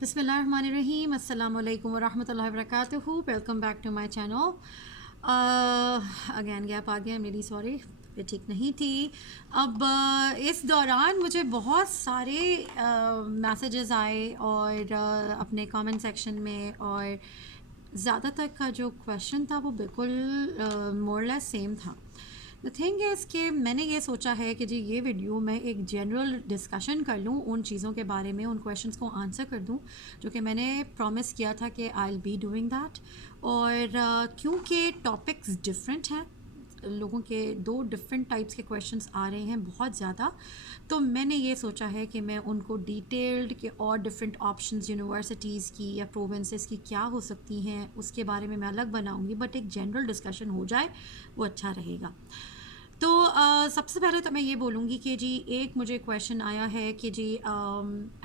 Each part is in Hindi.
बिस्मिल्लाहिर्रहमानिर्रहीम अस्सलाम वालेकुम वरहमतुल्लाहि वबरकातुहू। Welcome back to my channel. Again gap आ गया मेरी, सॉरी, तबीयत ठीक नहीं थी। अब इस दौरान मुझे बहुत सारे मैसेजेस आए और अपने कमेंट सेक्शन में, और ज़्यादातर का जो क्वेश्चन था वो बिल्कुल मोरलेस सेम था। द थिंग इज़ कि मैंने ये सोचा है कि जी ये वीडियो मैं एक जनरल डिस्कशन कर लूँ उन चीज़ों के बारे में, उन क्वेश्चंस को आंसर कर दूँ जो कि मैंने प्रॉमिस किया था कि आई विल बी डूइंग दैट। और क्योंकि टॉपिक्स डिफरेंट हैं, लोगों के दो डिफरेंट टाइप्स के क्वेश्चंस आ रहे हैं बहुत ज़्यादा, तो मैंने ये सोचा है कि मैं उनको डिटेल्ड के और डिफरेंट ऑप्शंस यूनिवर्सिटीज़ की या प्रोविंसेस की क्या हो सकती हैं उसके बारे में मैं अलग बनाऊंगी, बट एक जनरल डिस्कशन हो जाए वो अच्छा रहेगा। तो सबसे पहले तो मैं ये बोलूँगी कि जी एक मुझे क्वेश्चन आया है कि जी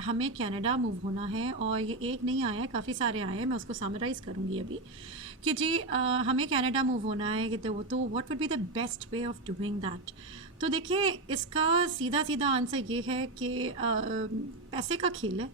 हमें कनाडा मूव होना है, और ये एक नहीं आया है, काफ़ी सारे आए हैं, मैं उसको समराइज़ करूँगी अभी कि जी हमें कनाडा मूव होना है कि तो what would be the best way of doing that. तो देखिए इसका सीधा सीधा आंसर ये है कि पैसे का खेल है।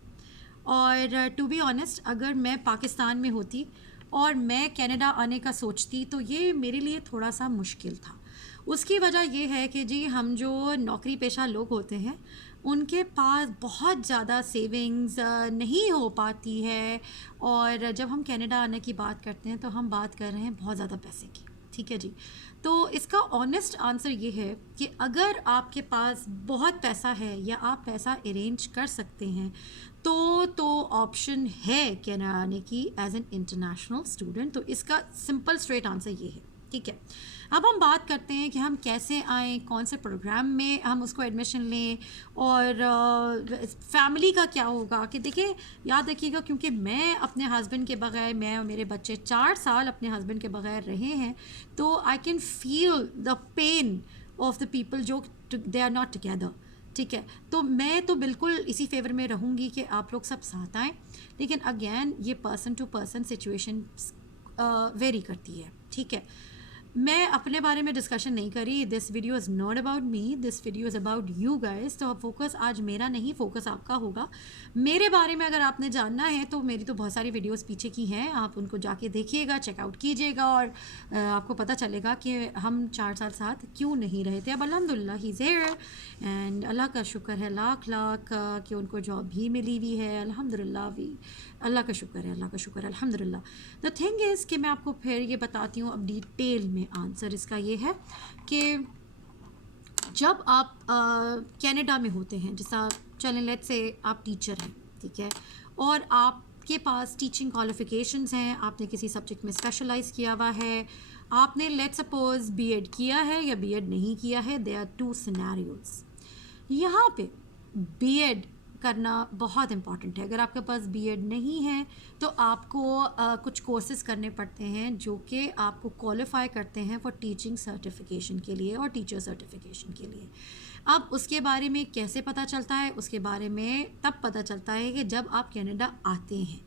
और टू बी ऑनेस्ट, अगर मैं पाकिस्तान में होती और मैं कनाडा आने का सोचती तो ये मेरे लिए थोड़ा सा मुश्किल था। उसकी वजह ये है कि जी हम जो नौकरी पेशा लोग होते हैं उनके पास बहुत ज़्यादा सेविंग्स नहीं हो पाती है, और जब हम कनाडा आने की बात करते हैं तो हम बात कर रहे हैं बहुत ज़्यादा पैसे की। ठीक है जी। तो इसका ऑनेस्ट आंसर ये है कि अगर आपके पास बहुत पैसा है या आप पैसा अरेंज कर सकते हैं तो ऑप्शन है कनाडा आने की एज एन इंटरनेशनल स्टूडेंट। तो इसका सिंपल स्ट्रेट आंसर ये है। ठीक है, अब हम बात करते हैं कि हम कैसे आएँ, कौन से प्रोग्राम में हम उसको एडमिशन लें, और फैमिली का क्या होगा। कि देखिए याद रखिएगा, क्योंकि मैं अपने हस्बैंड के बगैर, मैं और मेरे बच्चे 4 साल अपने हस्बैंड के बगैर रहे हैं, तो I can feel the pain of the people जो दे आर नॉट टुगेदर। ठीक है, तो मैं तो बिल्कुल इसी फेवर में रहूँगी कि आप लोग सब साथ आएँ, लेकिन अगेन ये person to person situation vary करती है। ठीक है, मैं अपने बारे में डिस्कशन नहीं करी। This video is not about me, this video is about you guys. तो फोकस आज मेरा नहीं, फोकस आपका होगा। मेरे बारे में अगर आपने जानना है तो मेरी तो बहुत सारी वीडियोस पीछे की हैं, आप उनको जाके देखिएगा, चेकआउट कीजिएगा, और आपको पता चलेगा कि हम 4 साल साथ क्यों नहीं रहे थे। अब अल्हम्दुलिल्लाह ही इज़ हियर, एंड अल्लाह का शुक्र है लाख लाख कि उनको जॉब भी मिली हुई है। अल्हम्दुलिल्लाह भी अल्लाह का शुक्र है, अल्लाह का शुक्र है, अल्हम्दुलिल्लाह। द थिंग इज़ कि मैं आपको फिर ये बताती हूँ अब डिटेल में। आंसर इसका ये है कि जब आप कनाडा में होते हैं, जैसा चलें लेट्स से आप टीचर हैं, ठीक है, और आपके पास टीचिंग क्वालिफिकेशंस हैं, आपने किसी सब्जेक्ट में स्पेशलाइज किया हुआ है, आपने लेट्स सपोज बीएड किया है या बीएड नहीं किया है, देयर आर टू सिनेरियोज। यहाँ पे बीएड करना बहुत इम्पॉर्टेंट है। अगर आपके पास बीएड नहीं है तो आपको कुछ कोर्सेज करने पड़ते हैं जो कि आपको क्वालिफाई करते हैं फॉर टीचिंग सर्टिफिकेशन के लिए और टीचर सर्टिफिकेशन के लिए। अब उसके बारे में कैसे पता चलता है, उसके बारे में तब पता चलता है कि जब आप कनाडा आते हैं।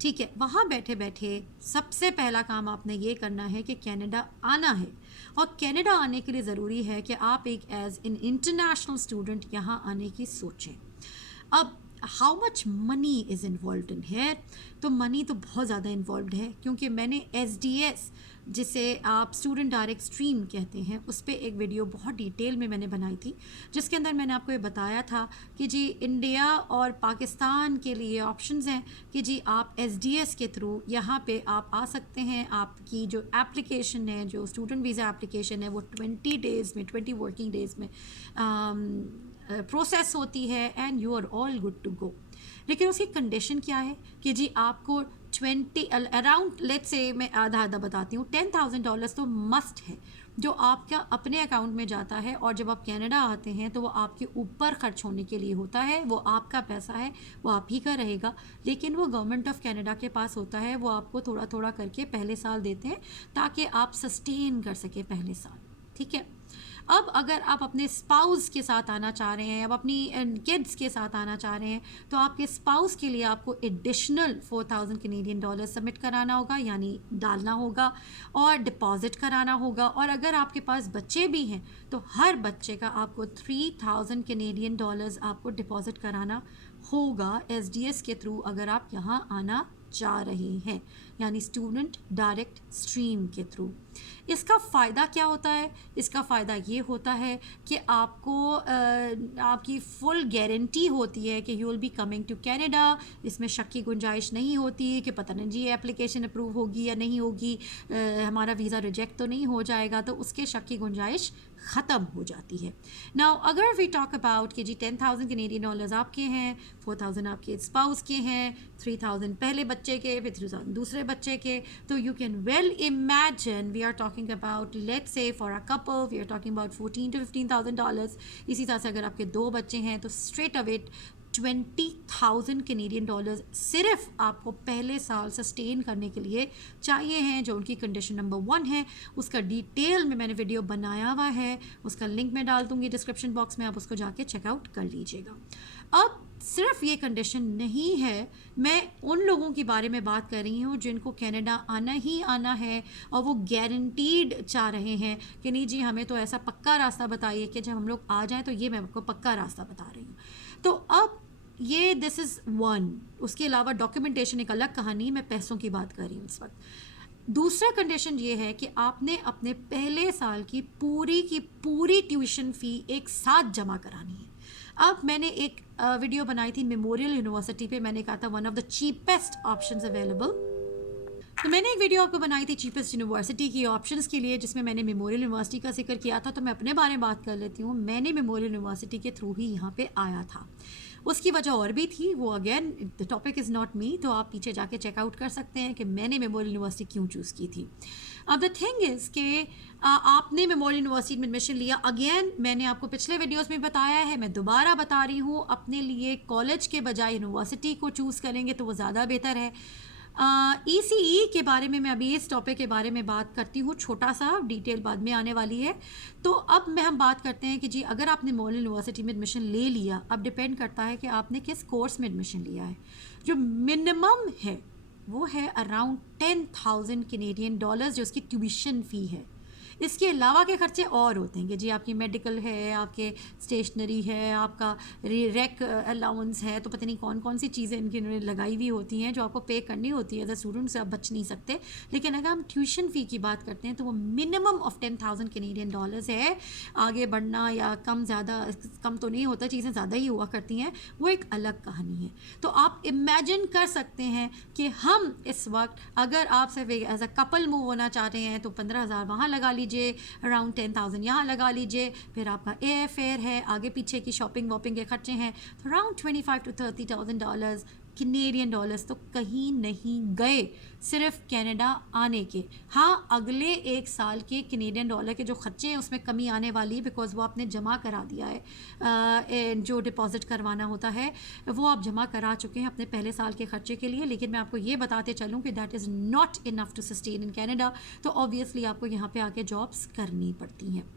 ठीक है, वहाँ बैठे बैठे सबसे पहला काम आपने ये करना है कि कनाडा आना है, और कनाडा आने के लिए ज़रूरी है कि आप एक एज एन इंटरनेशनल स्टूडेंट यहाँ आने की सोचें। अब how much money is involve in है, तो मनी तो बहुत ज़्यादा इन्वॉल्व है, क्योंकि मैंने एसडीएस, जिसे आप स्टूडेंट डायरेक्ट स्ट्रीम कहते हैं, उस पर एक वीडियो बहुत डिटेल में मैंने बनाई थी, जिसके अंदर मैंने आपको ये बताया था कि जी इंडिया और पाकिस्तान के लिए ऑप्शंस हैं कि जी आप एसडीएस के थ्रू यहाँ पे आप आ सकते हैं। आपकी जो एप्लीकेशन है, जो स्टूडेंट वीज़ा एप्लीकेशन है, वो 20 डेज़ में, 20 वर्किंग डेज़ में प्रोसेस होती है, and you are all good to go. लेकिन उसकी कंडीशन क्या है कि जी आपको 20 अराउंड, लेट्स से मैं आधा आधा बताती हूँ, $10,000 तो मस्ट है जो आपका अपने अकाउंट में जाता है, और जब आप कनाडा आते हैं तो वो आपके ऊपर खर्च होने के लिए होता है। वो आपका पैसा है, वो आप ही का रहेगा, लेकिन वो गवर्नमेंट ऑफ कनाडा के पास होता है। वो आपको थोड़ा थोड़ा करके पहले साल देते हैं ताकि आप सस्टेन कर सके पहले साल। ठीक है, अब अगर आप अपने स्पाउस के साथ आना चाह रहे हैं, अब अपनी किड्स के साथ आना चाह रहे हैं, तो आपके स्पाउस के लिए आपको एडिशनल 4,000 कैनेडियन डॉलर सबमिट कराना होगा, यानी डालना होगा, और डिपॉजिट कराना होगा। और अगर आपके पास बच्चे भी हैं तो हर बच्चे का आपको 3,000 कैनेडियन डॉलर्स आपको डिपॉजिट कराना होगा SDS के थ्रू अगर आप यहाँ आना चाह रहे हैं, यानी स्टूडेंट डायरेक्ट स्ट्रीम के थ्रू। इसका फ़ायदा क्या होता है? इसका फ़ायदा ये होता है कि आपको आपकी फुल गारंटी होती है कि you will be coming to Canada. इसमें शक की गुंजाइश नहीं होती कि पता नहीं जी एप्लीकेशन अप्रूव होगी या नहीं होगी, हमारा वीज़ा रिजेक्ट तो नहीं हो जाएगा, तो उसके शक की गुंजाइश ख़त्म हो जाती है। नाउ अगर वी टॉक अबाउट कि जी 10,000 कैनेडियन डॉलर्स आपके हैं, 4,000 आपके स्पाउस के हैं, 3,000 पहले बच्चे के, फिर 3,000 दूसरे बच्चे के, तो you can well imagine we are talking about, let's say for a couple we are talking about 14 to 15,000 dollars. इसी तरह से अगर आपके 2 बच्चे हैं तो स्ट्रेट अवे 20,000 कैनेडियन डॉलर्स सिर्फ आपको पहले साल सस्टेन करने के लिए चाहिए हैं, जो उनकी कंडीशन नंबर 1 है। उसका डिटेल में मैंने वीडियो बनाया हुआ है, उसका लिंक मैं डाल दूँगी डिस्क्रिप्शन बॉक्स में, आप उसको जाके चेकआउट कर लीजिएगा। अब सिर्फ ये कंडीशन नहीं है, मैं उन लोगों के बारे में बात कर रही हूँ जिनको कनाडा आना ही आना है और वो गारंटीड चाह रहे हैं कि नहीं जी हमें तो ऐसा पक्का रास्ता बताइए कि जब हम लोग आ जाएं तो ये मैं आपको पक्का रास्ता बता रही हूँ। तो अब ये दिस इज़ वन। उसके अलावा डॉक्यूमेंटेशन एक अलग कहानी, मैं पैसों की बात कर रही हूँ इस वक्त। दूसरा कंडीशन ये है कि आपने अपने पहले साल की पूरी ट्यूशन फ़ी एक साथ जमा करानी है। अब मैंने एक वीडियो बनाई थी मेमोरियल यूनिवर्सिटी पे, मैंने कहा था one of the cheapest options available. तो मैंने एक वीडियो आपको बनाई थी चीपेस्ट यूनिवर्सिटी की ऑप्शंस के लिए, जिसमें मैंने मेमोरियल यूनिवर्सिटी का जिक्र किया था। तो मैं अपने बारे में बात कर लेती हूँ। मैंने मेमोरियल यूनिवर्सिटी के थ्रू ही यहाँ पे आया था। उसकी वजह और भी थी, वो again the topic is not me, तो आप पीछे जाके चेकआउट कर सकते हैं कि मैंने मेमोरियल यूनिवर्सिटी क्यों चूज़ की थी। अब द थिंग इज़ कि आपने मेमोरियल यूनिवर्सिटी में एडमिशन लिया, अगेन मैंने आपको पिछले वीडियोस में बताया है, मैं दोबारा बता रही हूँ, अपने लिए कॉलेज के बजाय यूनिवर्सिटी को चूज़ करेंगे तो वो ज़्यादा बेहतर है। ECE के बारे में मैं अभी इस टॉपिक के बारे में बात करती हूँ, छोटा सा डिटेल बाद में आने वाली है। तो अब हम बात करते हैं कि जी अगर आपने मेमोरियल यूनिवर्सिटी में एडमिशन ले लिया, अब डिपेंड करता है कि आपने किस कोर्स में एडमिशन लिया है। जो मिनिमम है वो है अराउंड 10,000 कैनेडियन डॉलर्स, जो उसकी ट्यूशन फ़ी है। इसके अलावा के खर्चे और होते हैं कि जी आपकी मेडिकल है, आपके स्टेशनरी है, आपका रेक अलाउंस है, तो पता नहीं कौन कौन सी चीज़ें इनकी इन्होंने लगाई हुई होती हैं जो आपको पे करनी होती है। एज अ स्टूडेंट से आप बच नहीं सकते। लेकिन अगर हम ट्यूशन फ़ी की बात करते हैं तो वो मिनिमम ऑफ 10,000 कैनेडियन डॉलर्स है। आगे बढ़ना या कम ज़्यादा, कम तो नहीं होता, चीज़ें ज़्यादा ही हुआ करती हैं, वो एक अलग कहानी है। तो आप इमेजिन कर सकते हैं कि हम इस वक्त अगर आप सिर्फ एज अ कपल मूव होना चाहते हैं तो 15,000 वहाँ लगा लीजिए, अराउंड 10,000 यहाँ लगा लीजिए, फिर आपका एयर फेयर है, आगे पीछे की शॉपिंग वॉपिंग के खर्चे हैं, तो around 25,000 to 30,000 dollars Canadian dollars तो कहीं नहीं गए सिर्फ कनाडा आने के। हाँ, अगले 1 साल के कैनेडियन डॉलर के जो खर्चे हैं उसमें कमी आने वाली है, बिकॉज़ वो आपने जमा करा दिया है। जो डिपॉजिट करवाना होता है वो आप जमा करा चुके हैं अपने पहले साल के खर्चे के लिए। लेकिन मैं आपको ये बताते चलूँ कि that is not enough to sustain in Canada. तो ऑब्वियसली आपको यहाँ पे आके जॉब्स करनी पड़ती हैं।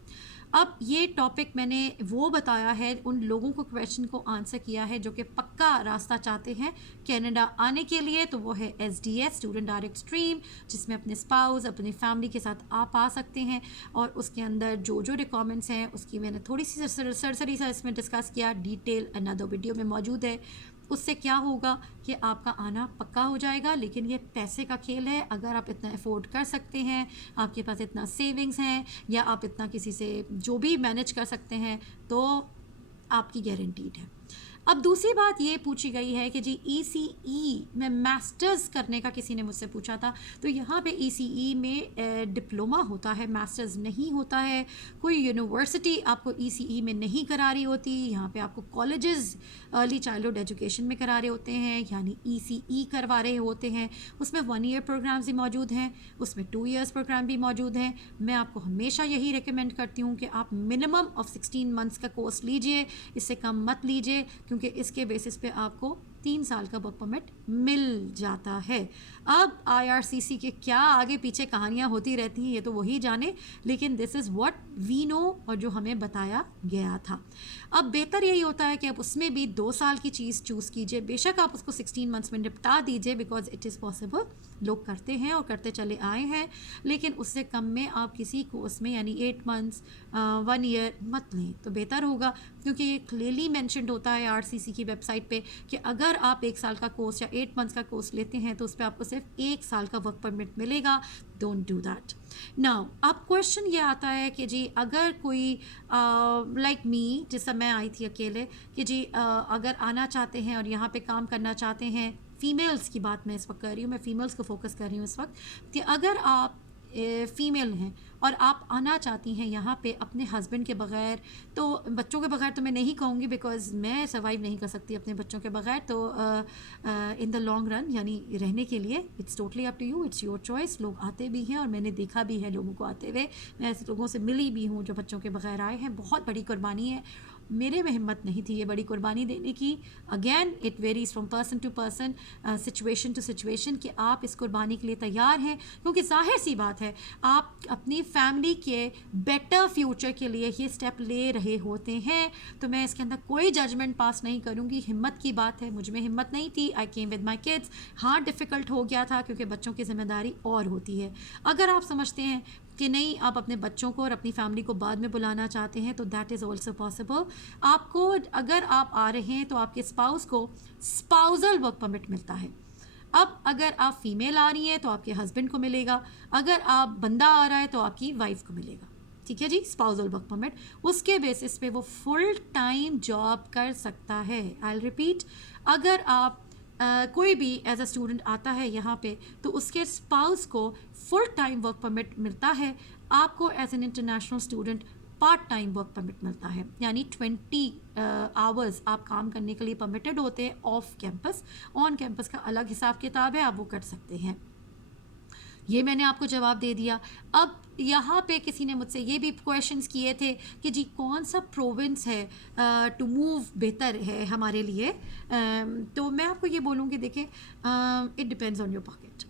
अब ये टॉपिक मैंने वो बताया है उन लोगों को क्वेश्चन को आंसर किया है जो कि पक्का रास्ता चाहते हैं कनाडा आने के लिए। तो वो है SDS स्टूडेंट डायरेक्ट स्ट्रीम, जिसमें अपने स्पाउस अपनी फैमिली के साथ आप आ सकते हैं। और उसके अंदर जो जो रिक्वायरमेंट्स हैं उसकी मैंने थोड़ी सी सरसरी सा इसमें डिस्कस किया, डिटेल अनदर वीडियो में मौजूद है। उससे क्या होगा कि आपका आना पक्का हो जाएगा। लेकिन ये पैसे का खेल है। अगर आप इतना अफोर्ड कर सकते हैं, आपके पास इतना सेविंग्स हैं, या आप इतना किसी से जो भी मैनेज कर सकते हैं, तो आपकी गारंटीड है। अब दूसरी बात ये पूछी गई है कि जी ECE में मास्टर्स करने का किसी ने मुझसे पूछा था। तो यहाँ पे ECE में डिप्लोमा होता है, मास्टर्स नहीं होता है। कोई यूनिवर्सिटी आपको ECE में नहीं करा रही होती। यहाँ पे आपको कॉलेजेस अर्ली चाइल्डहुड एजुकेशन में करा रहे होते हैं, यानी ECE करवा रहे होते हैं। उसमें 1 ईयर प्रोग्राम्स भी मौजूद हैं, उसमें 2 ईयर्स प्रोग्राम भी मौजूद हैं। मैं आपको हमेशा यही रिकमेंड करती हूँ कि आप मिनिमम ऑफ 16 मंथ्स का कोर्स लीजिए, इससे कम मत लीजिए, क्योंकि इसके बेसिस पे आपको 3 साल का वर्क परमिट मिल जाता है। अब IRCC के क्या आगे पीछे कहानियाँ होती रहती हैं ये तो वही जाने, लेकिन this is what we know और जो हमें बताया गया था। अब बेहतर यही होता है कि आप उसमें भी 2 साल की चीज़ चूज़ कीजिए, बेशक आप उसको 16 मंथ्स में निपटा दीजिए, बिकॉज इट इज़ पॉसिबल, लोग करते हैं और करते चले आए हैं, लेकिन उससे कम में आप किसी कोर्स में यानी 8 मंथ्स 1 ईयर मत लें तो बेहतर होगा, क्योंकि ये क्लियरली मैंशनड होता है RCC की वेबसाइट पे कि अगर आप 1 साल का कोर्स या 8 मंथ्स का कोर्स लेते हैं तो उस पर आपको सिर्फ 1 साल का वर्क परमिट मिलेगा। Don't do that. नाउ अब क्वेश्चन ये आता है कि जी अगर कोई लाइक मी, जिस समय मैं आई थी अकेले, कि जी अगर आना चाहते हैं और यहाँ पे काम करना चाहते हैं, फीमेल्स की बात मैं इस वक्त कर रही हूँ, मैं फीमेल्स को फोकस कर रही हूँ इस वक्त, कि अगर आप फ़ीमेल हैं और आप आना चाहती हैं यहाँ पे अपने हस्बैंड के बग़ैर, तो बच्चों के बग़ैर तो मैं नहीं कहूँगी, बिकॉज़ मैं सर्वाइव नहीं कर सकती अपने बच्चों के बग़ैर, तो इन द लॉन्ग रन यानी रहने के लिए it's totally up to you, it's your choice. लोग आते भी हैं और मैंने देखा भी है लोगों को आते हुए, मैं ऐसे लोगों से मिली भी हूँ जो बच्चों के बग़ैर आए हैं। बहुत बड़ी कुर्बानी है, मेरे में हिम्मत नहीं थी ये बड़ी कुर्बानी देने की। Again it varies from person to person, situation to situation, कि आप इस कुर्बानी के लिए तैयार हैं, क्योंकि जाहिर सी बात है आप अपनी फैमिली के बेटर फ्यूचर के लिए ये स्टेप ले रहे होते हैं। तो मैं इसके अंदर कोई जजमेंट पास नहीं करूँगी, हिम्मत की बात है, मुझ में हिम्मत नहीं थी। आई केम विद माई किड्स, हाँ डिफ़िकल्ट हो गया था क्योंकि बच्चों की जिम्मेदारी और होती है। अगर आप समझते हैं कि नहीं आप अपने बच्चों को और अपनी फैमिली को बाद में बुलाना चाहते हैं तो दैट इज़ ऑल्सो पॉसिबल। आपको अगर आप आ रहे हैं तो आपके स्पाउस को स्पाउजल वर्क परमिट मिलता है। अब अगर आप फीमेल आ रही हैं तो आपके हस्बैंड को मिलेगा, अगर आप बंदा आ रहा है तो आपकी वाइफ को मिलेगा। ठीक है जी, स्पाउजल वर्क परमिट, उसके बेसिस पे वो फुल टाइम जॉब कर सकता है। आई रिपीट, अगर आप कोई भी एज अ स्टूडेंट आता है यहाँ पे तो उसके स्पाउस को फुल टाइम वर्क परमिट मिलता है। आपको as an international student part time work permit मिलता है, यानी 20 आवर्स आप काम करने के लिए परमिटेड होते हैं ऑफ कैंपस। ऑन कैंपस का अलग हिसाब किताब है, आप वो कर सकते हैं। ये मैंने आपको जवाब दे दिया। अब यहाँ पे किसी ने मुझसे ये भी क्वेश्चंस किए थे कि जी कौन सा प्रोविंस है टू मूव बेहतर है हमारे लिए। तो मैं आपको ये बोलूँगी, देखें it depends on your pocket.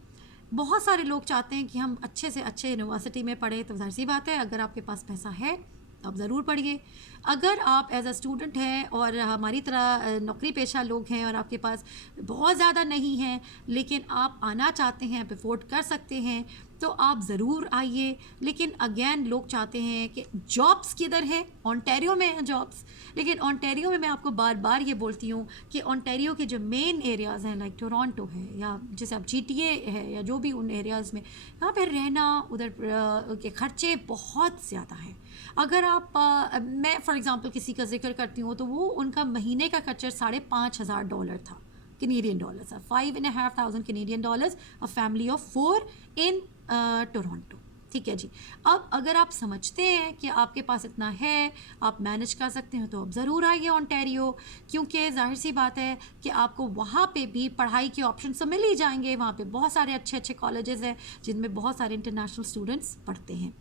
बहुत सारे लोग चाहते हैं कि हम अच्छे से अच्छे यूनिवर्सिटी में पढ़ें, तो जाहिर सी बात है अगर आपके पास पैसा है तो आप ज़रूर पढ़िए। अगर आप एज अ स्टूडेंट हैं और हमारी तरह नौकरी पेशा लोग हैं और आपके पास बहुत ज़्यादा नहीं है लेकिन आप आना चाहते हैं, आप अफोर्ड कर सकते हैं, तो आप ज़रूर आइए। लेकिन अगेन लोग चाहते हैं कि जॉब्स किधर है, ओंटारियो में हैं जॉब्स, लेकिन ओंटारियो में मैं आपको बार बार ये बोलती हूँ कि ओंटारियो के जो मेन एरियाज़ हैं लाइक टोरंटो है या जैसे आप GTA है या जो भी उन एरियाज़ में, यहाँ पे रहना उधर के ख़र्चे बहुत ज़्यादा हैं। अगर आप मैं फॉर एग्ज़ाम्पल किसी का जिक्र करती हूँ तो वो उनका महीने का खर्चा $5,500 था, Canadian dollars, $5,500 Canadian dollars, a family of 4 in Toronto. ठीक है जी। अब अगर आप समझते हैं कि आपके पास इतना है, आप मैनेज कर सकते हैं, तो आप ज़रूर आइए ओंटारियो, क्योंकि जाहिर सी बात है कि आपको वहाँ पे भी पढ़ाई के ऑप्शन तो मिल ही जाएंगे। वहाँ पे बहुत सारे अच्छे अच्छे कॉलेजेस हैं जिनमें बहुत सारे इंटरनेशनल स्टूडेंट्स पढ़ते हैं।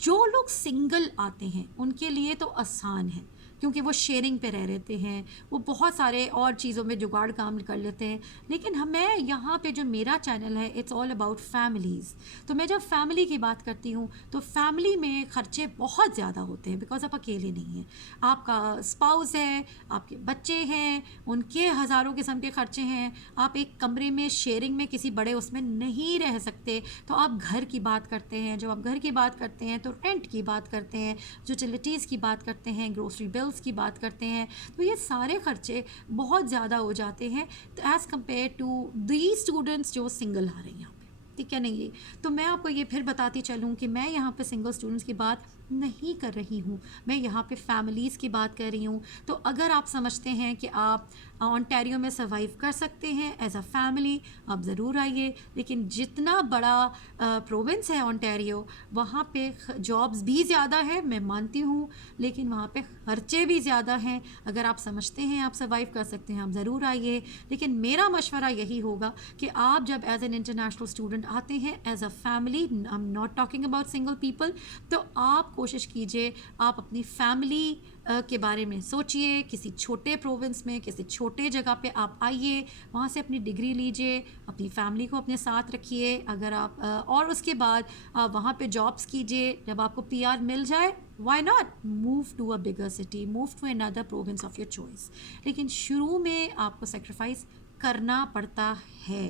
जो लोग सिंगल आते हैं उनके लिए तो आसान है, क्योंकि वो शेयरिंग पे रह रहते हैं, वो बहुत सारे और चीज़ों में जुगाड़ काम कर लेते हैं। लेकिन हमें यहाँ पे जो मेरा चैनल है इट्स ऑल अबाउट फैमिलीज़। तो मैं जब फैमिली की बात करती हूँ तो फैमिली में ख़र्चे बहुत ज़्यादा होते हैं, बिकॉज आप अकेले नहीं हैं, आपका स्पाउस है, आपके बच्चे हैं, उनके हज़ारों किस्म के ख़र्चे हैं। आप एक कमरे में शेयरिंग में किसी बड़े उसमें नहीं रह सकते, तो आप घर की बात करते हैं। जब आप घर की बात करते हैं तो रेंट की बात करते हैं, यूटिलिटीज़ की बात करते हैं, ग्रोसरी बिल्स की बात करते हैं, तो ये सारे खर्चे बहुत ज़्यादा हो जाते हैं as compared to the students जो सिंगल आ रहे हैं यहाँ पे। ठीक है नहीं, तो मैं आपको ये फिर बताती चलूँ कि मैं यहाँ पे सिंगल स्टूडेंट्स की बात नहीं कर रही हूँ, मैं यहाँ पे फैमिलीज़ की बात कर रही हूँ। तो अगर आप समझते हैं कि आप ओंटारियो में सर्वाइव कर सकते हैं एज अ फैमिली, आप ज़रूर आइए। लेकिन जितना बड़ा प्रोविंस है ओंटारियो, वहाँ पे जॉब्स भी ज़्यादा है, मैं मानती हूँ, लेकिन वहाँ पे खर्चे भी ज़्यादा हैं। अगर आप समझते हैं आप सर्वाइव कर सकते हैं, आप ज़रूर आइए। लेकिन मेरा मशवरा यही होगा कि आप जब एज एन इंटरनेशनल स्टूडेंट आते हैं as a family, I am not talking about single people, तो आपको कोशिश कीजिए आप अपनी फैमिली के बारे में सोचिए, किसी छोटे प्रोविंस में, किसी छोटे जगह पे आप आइए, वहाँ से अपनी डिग्री लीजिए, अपनी फैमिली को अपने साथ रखिए। अगर आप और उसके बाद आप वहाँ पे जॉब्स कीजिए। जब आपको पीआर मिल जाए, why not move to a bigger city, move to another province of your choice. लेकिन शुरू में आपको सेक्रीफाइस करना पड़ता है,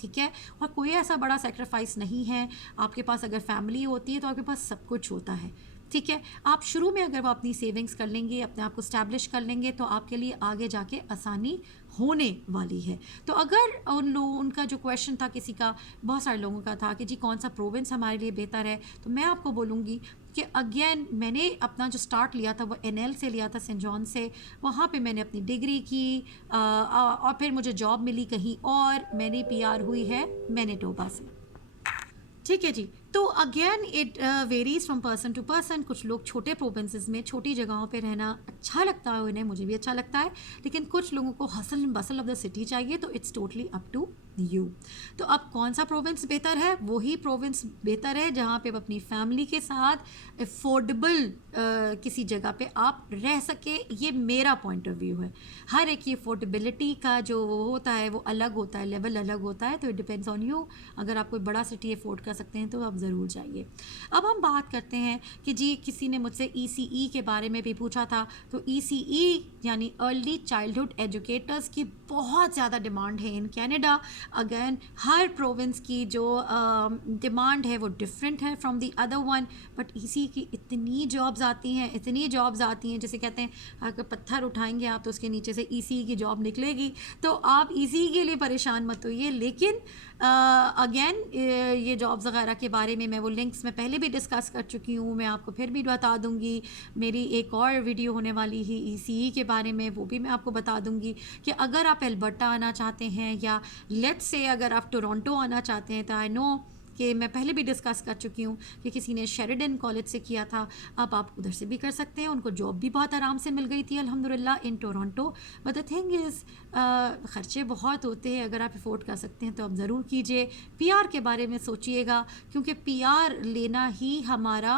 ठीक है। और कोई ऐसा बड़ा सेक्रीफाइस नहीं है। आपके पास अगर फैमिली होती है तो आपके पास सब कुछ होता है, ठीक है। आप शुरू में अगर वो अपनी सेविंग्स कर लेंगे, अपने आप को स्टैब्लिश कर लेंगे, तो आपके लिए आगे जाके आसानी होने वाली है। तो अगर उनका जो क्वेश्चन था, किसी का, बहुत सारे लोगों का था कि जी कौन सा प्रोविंस हमारे लिए बेहतर है, तो मैं आपको बोलूँगी कि अगेन मैंने अपना जो स्टार्ट लिया था वो एनएल से लिया था, सेंट जॉन से। वहाँ पे मैंने अपनी डिग्री की और फिर मुझे जॉब मिली कहीं और, मेरी पीआर हुई है मैनिटोबा से, ठीक है जी। तो again it varies from person to person. कुछ लोग छोटे प्रोविंसेस में, छोटी जगहों पे रहना अच्छा लगता है उन्हें, मुझे भी अच्छा लगता है, लेकिन कुछ लोगों को hustle and bustle of the city चाहिए, तो it's totally up to you. तो अब कौन सा प्रोविंस बेहतर है? वही प्रोविंस बेहतर है जहाँ पे आप अपनी फैमिली के साथ अफोर्डेबल किसी जगह पे आप रह सके। ये मेरा पॉइंट ऑफ व्यू है। हर एक की अफोर्डेबिलिटी का जो होता है वो अलग होता है, लेवल अलग होता है, तो इट डिपेंड्स ऑन यू। अगर आप कोई बड़ा सिटी अफोर्ड कर सकते हैं तो आप ज़रूर जाइए। अब हम बात करते हैं कि जी किसी ने मुझसे ईसीई के बारे में भी पूछा था। तो ईसीई यानी अर्ली चाइल्डहुड एजुकेटर्स की बहुत ज़्यादा डिमांड है in Canada. Again her province की जो डिमांड है वो डिफरेंट है from the other one, but EC की इतनी जॉब्स आती हैं, इतनी जॉब्स आती हैं, जैसे कहते हैं अगर पत्थर उठाएंगे आप तो उसके नीचे से ईसी की जॉब निकलेगी। तो आप ईसी के लिए परेशान मत होइए। लेकिन अगेन ये जॉब्स वगैरह के बारे में मैं वो लिंक्स में पहले भी डिस्कस कर चुकी हूँ, मैं आपको फिर भी बता दूँगी। मेरी एक और वीडियो होने वाली है ईसीई के बारे में, वो भी मैं आपको बता दूँगी कि अगर आप एल्बर्टा आना चाहते हैं या लेट्स से अगर आप टोरंटो आना चाहते हैं, तो आई नो कि मैं पहले भी डिस्कस कर चुकी हूँ कि किसी ने शेरिडन कॉलेज से किया था, अब आप उधर से भी कर सकते हैं। उनको जॉब भी बहुत आराम से मिल गई थी अल्हम्दुलिल्लाह in Toronto. But the thing is ख़र्चे बहुत होते हैं। अगर आप अफोर्ड कर सकते हैं तो आप ज़रूर कीजिए। पीआर के बारे में सोचिएगा, क्योंकि पीआर लेना ही हमारा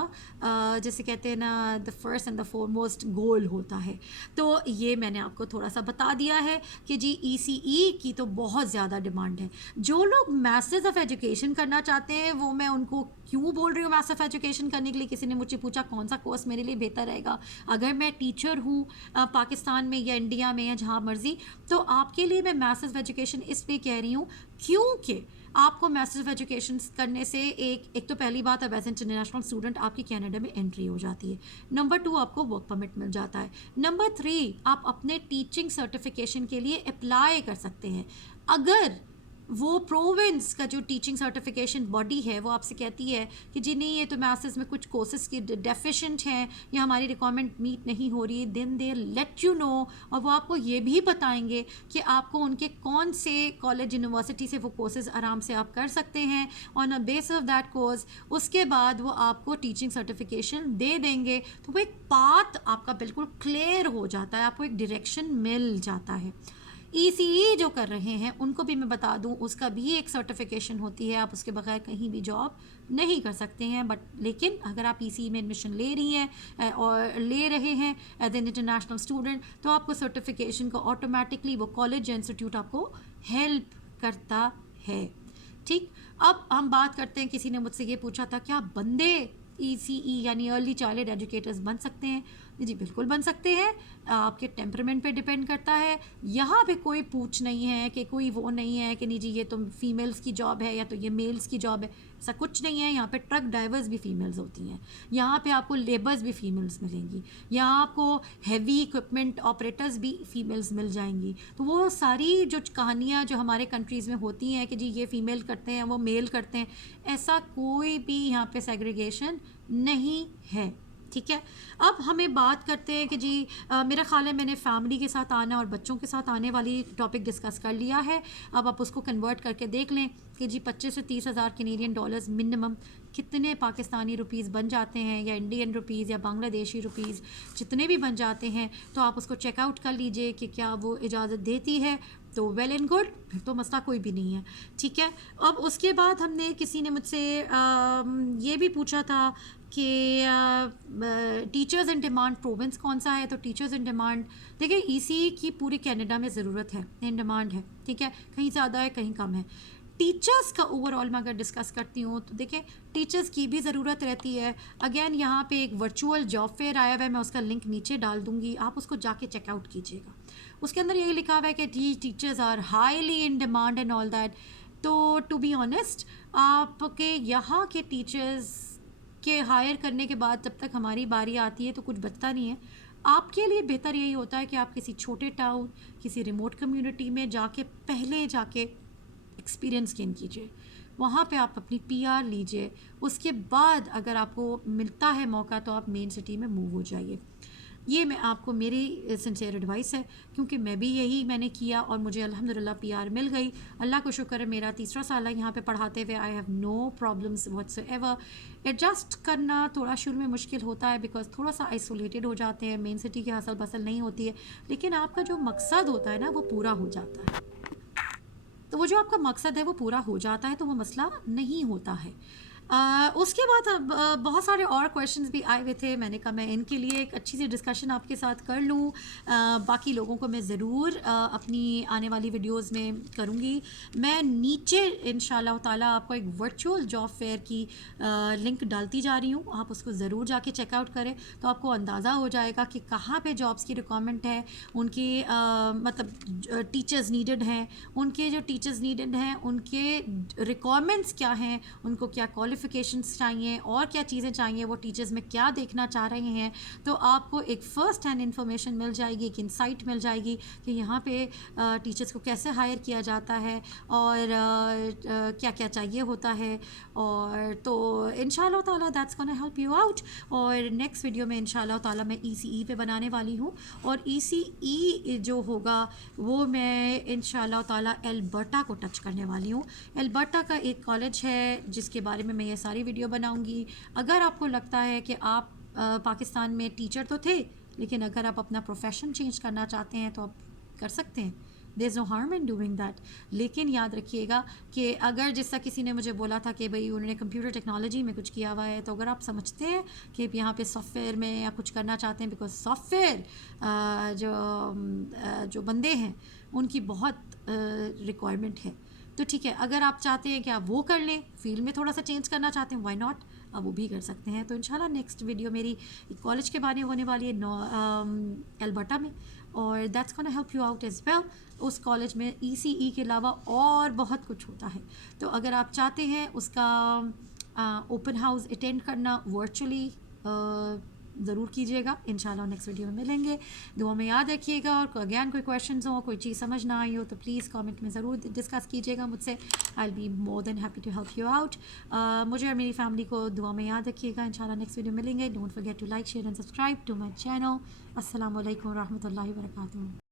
जैसे कहते हैं ना the first and the foremost goal होता है। तो ये मैंने आपको थोड़ा सा बता दिया है कि जी ईसीई की तो बहुत ज़्यादा डिमांड है। जो लोग मास्टर्स ऑफ एजुकेशन करना चाहते हैं वो मैं उनको क्यों बोल रही हूँ मास्टर्स ऑफ एजुकेशन करने के लिए। किसी ने मुझे पूछा कौन सा कोर्स मेरे लिए बेहतर रहेगा। अगर मैं टीचर हूँ पाकिस्तान में या इंडिया में या जहाँ मर्जी, तो आपके लिए मैं मास्टर्स ऑफ एजुकेशन इसलिए कह रही हूँ क्योंकि आपको मास्टर्स ऑफ एजुकेशन करने से एक तो पहली बात, अब एज इंटरनेशनल स्टूडेंट आपकी कनाडा में एंट्री हो जाती है। नंबर 2 आपको वर्क परमिट मिल जाता है। नंबर 3 आप अपने टीचिंग सर्टिफिकेशन के लिए अप्लाई कर सकते हैं। अगर वो प्रोविंस का जो टीचिंग सर्टिफिकेशन बॉडी है वो आपसे कहती है कि जी नहीं ये तो मास्टर्स में कुछ कोर्सेज की डेफिशिएंट हैं या हमारी रिक्वायरमेंट मीट नहीं हो रही, then they let you know. और वो आपको ये भी बताएंगे कि आपको उनके कौन से कॉलेज यूनिवर्सिटी से वो कोर्सेज आराम से आप कर सकते हैं on a base of that course. उसके बाद वो आपको टीचिंग सर्टिफिकेशन दे देंगे। तो वो एक पाथ आपका बिल्कुल क्लियर हो जाता है, आपको एक डायरेक्शन मिल जाता है। ईसीई जो कर रहे हैं उनको भी मैं बता दूं, उसका भी एक सर्टिफिकेशन होती है, आप उसके बगैर कहीं भी जॉब नहीं कर सकते हैं। बट लेकिन अगर आप ईसीई में एडमिशन ले रही हैं और ले रहे हैं एज एन इंटरनेशनल स्टूडेंट, तो आपको सर्टिफिकेशन को ऑटोमेटिकली वो कॉलेज या इंस्टीट्यूट आपको हेल्प करता है। ठीक, अब हम बात करते हैं, किसी ने मुझसे ये पूछा था क्या बंदे ईसीई यानी अर्ली चाइल्डहुड एजुकेटर्स बन सकते हैं? जी बिल्कुल बन सकते हैं, आपके टेम्परामेंट पे डिपेंड करता है। यहाँ पे कोई पूछ नहीं है कि कोई वो नहीं है कि नहीं जी ये तो फीमेल्स की जॉब है या तो ये मेल्स की जॉब है, ऐसा कुछ नहीं है। यहाँ पे ट्रक ड्राइवर्स भी फीमेल्स होती हैं, यहाँ पे आपको लेबर्स भी फीमेल्स मिलेंगी, यहाँ आपको हैवी इक्विपमेंट ऑपरेटर्स भी फीमेल्स मिल जाएंगी। तो वो सारी जो कहानियाँ जो हमारे कंट्रीज़ में होती हैं कि जी ये फ़ीमेल करते हैं वो मेल करते हैं, ऐसा कोई भी यहाँ पे सेग्रीगेशन नहीं है। ठीक है, अब हमें बात करते हैं कि जी मेरा ख्याल है मैंने फैमिली के साथ आना और बच्चों के साथ आने वाली टॉपिक डिस्कस कर लिया है। अब आप उसको कन्वर्ट करके देख लें कि जी 25 से 30 हज़ार कैनेडियन डॉलर्स मिनिमम कितने पाकिस्तानी रुपीज़ बन जाते हैं, या इंडियन रुपीज़ या बांग्लादेशी रुपीज़ जितने भी बन जाते हैं, तो आप उसको चेकआउट कर लीजिए कि क्या वो इजाज़त देती है तो वेल एंड गुड, फिर तो मसला कोई भी नहीं है, ठीक है। अब उसके बाद हमने किसी ने मुझसे ये भी पूछा था कि टीचर्स इन डिमांड प्रोविंस कौन सा है। तो टीचर्स इन डिमांड, देखिए ईसी की पूरी कनाडा में ज़रूरत है, इन डिमांड है, ठीक है। कहीं ज़्यादा है, कहीं कम है। टीचर्स का ओवरऑल मैं अगर डिस्कस करती हूँ तो देखिए टीचर्स की भी ज़रूरत रहती है। अगेन यहाँ पे एक वर्चुअल जॉब फेयर आया हुआ है, मैं उसका लिंक नीचे डाल दूँगी, आप उसको जाके चेकआउट कीजिएगा। उसके अंदर यही लिखा हुआ है कि teachers are highly in demand and all that. तो टू बी ऑनेस्ट, आपके यहाँ के टीचर्स के हायर करने के बाद जब तक हमारी बारी आती है तो कुछ बचता नहीं है। आपके लिए बेहतर यही होता है कि आप किसी छोटे टाउन, किसी रिमोट कम्युनिटी में जाके पहले जाके एक्सपीरियंस गेन कीजिए, वहाँ पे आप अपनी पीआर लीजिए, उसके बाद अगर आपको मिलता है मौका तो आप मेन सिटी में मूव हो जाइए। ये मैं आपको मेरी सिंसियर एडवाइस है, क्योंकि मैं भी यही मैंने किया और मुझे अल्हम्दुलिल्लाह पीआर मिल गई। अल्लाह को शुक्र है, मेरा तीसरा साल है यहाँ पे पढ़ाते हुए। I have no problems whatsoever. Adjust करना थोड़ा शुरू में मुश्किल होता है बिकॉज थोड़ा सा आइसोलेटेड हो जाते हैं, मेन सिटी की हसल बसल नहीं होती है, लेकिन आपका जो मकसद होता है ना वो पूरा हो जाता है। तो वो जो आपका मकसद है वो पूरा हो जाता है तो वो मसला नहीं होता है। उसके बाद अब बहुत सारे और क्वेश्चंस भी आए हुए थे, मैंने कहा मैं इनके लिए एक अच्छी सी डिस्कशन आपके साथ कर लूँ। बाकी लोगों को मैं ज़रूर अपनी आने वाली वीडियोस में करूँगी। मैं नीचे इंशाल्लाह ताला आपको एक वर्चुअल जॉब फेयर की लिंक डालती जा रही हूँ, आप उसको ज़रूर जाके चेकआउट करें तो आपको अंदाज़ा हो जाएगा कि कहाँ पे जॉब्स की रिक्वायरमेंट है, उनकी मतलब टीचर्स नीडेड हैं, उनके जो टीचर्स नीडेड हैं उनके रिक्वायरमेंट्स क्या हैं, उनको क्या क्वालिफ़िकेशंस चाहिए और क्या चीज़ें चाहिए, वो टीचर्स में क्या देखना चाह रहे हैं। तो आपको एक फ़र्स्ट हैंड इन्फॉर्मेशन मिल जाएगी, एक इंसाइट मिल जाएगी कि यहाँ पे टीचर्स को कैसे हायर किया जाता है और क्या क्या चाहिए होता है। और तो इंशाल्लाह ताला that's gonna help you out. और नेक्स्ट वीडियो में इंशाल्लाह ताला मैं ECE पे बनाने वाली हूँ, और ECE जो होगा वो मैं इंशाल्लाह ताला एल्बर्टा को टच करने वाली हूँ। एल्बर्टा का एक कॉलेज है जिसके बारे में मैं ये सारी वीडियो बनाऊंगी। अगर आपको लगता है कि आप पाकिस्तान में टीचर तो थे, लेकिन अगर आप अपना प्रोफेशन चेंज करना चाहते हैं तो आप कर सकते हैं, there is no harm in doing that. लेकिन याद रखिएगा कि अगर जैसा किसी ने मुझे बोला था कि भाई उन्होंने कंप्यूटर टेक्नोलॉजी में कुछ किया हुआ है, तो अगर आप समझते हैं कि यहाँ पे सॉफ्टवेयर में या कुछ करना चाहते हैं, बिकॉज सॉफ्टवेयर जो बंदे हैं उनकी बहुत रिक्वायरमेंट है, तो ठीक है। अगर आप चाहते हैं कि आप वो कर लें, फील्ड में थोड़ा सा चेंज करना चाहते हैं, व्हाई नॉट, आप वो भी कर सकते हैं। तो इंशाल्लाह नेक्स्ट वीडियो मेरी कॉलेज के बारे में होने वाली है एल्बर्टा में, और that's gonna help you out as well. उस कॉलेज में ECE के अलावा और बहुत कुछ होता है, तो अगर आप चाहते हैं उसका ओपन हाउस अटेंड करना वर्चुअली ज़रूर कीजिएगा। इंशाल्लाह नेक्स्ट वीडियो में मिलेंगे, दुआ में याद रखिएगा। और अगैन कोई क्वेश्चंस हो, कोई चीज़ समझ ना आई हो तो प्लीज़ कमेंट में ज़रूर डिस्कस कीजिएगा मुझसे। I will be more than happy to help you out. मुझे और मेरी फैमिली को दुआ में याद रखिएगा। इंशाल्लाह नेक्स्ट वीडियो मिलेंगे। Don't forget to like, share and subscribe to my channel. अस्सलाम वालेकुम रहमतुल्लाहि व बरकातुहू।